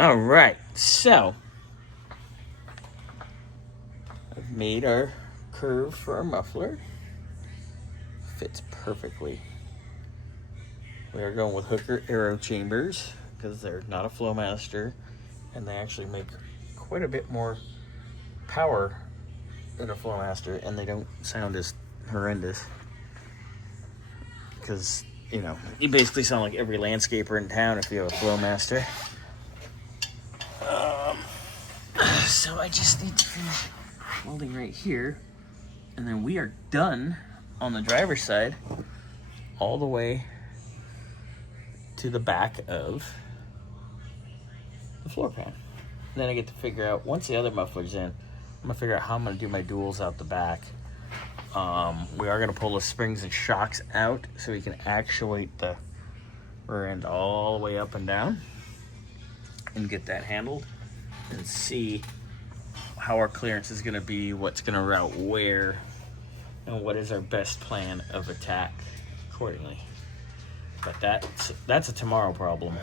All right, so I've made our curve for our muffler. Fits perfectly. We are going with Hooker Aero chambers because they're not a Flowmaster, and they actually make quite a bit more power than a Flowmaster, and they don't sound as horrendous. Because, you know, you basically sound like every landscaper in town if you have a Flowmaster. So I just need to finish welding right here, and then we are done on the driver's side all the way to the back of the floor pan. And then I get to figure out, once the other muffler's in, I'm gonna figure out how I'm gonna do my duals out the back. We are gonna pull the springs and shocks out so we can actuate the rear end all the way up and down and get that handled and see how our clearance is gonna be, what's gonna route where, and what is our best plan of attack accordingly. But that's a tomorrow problem.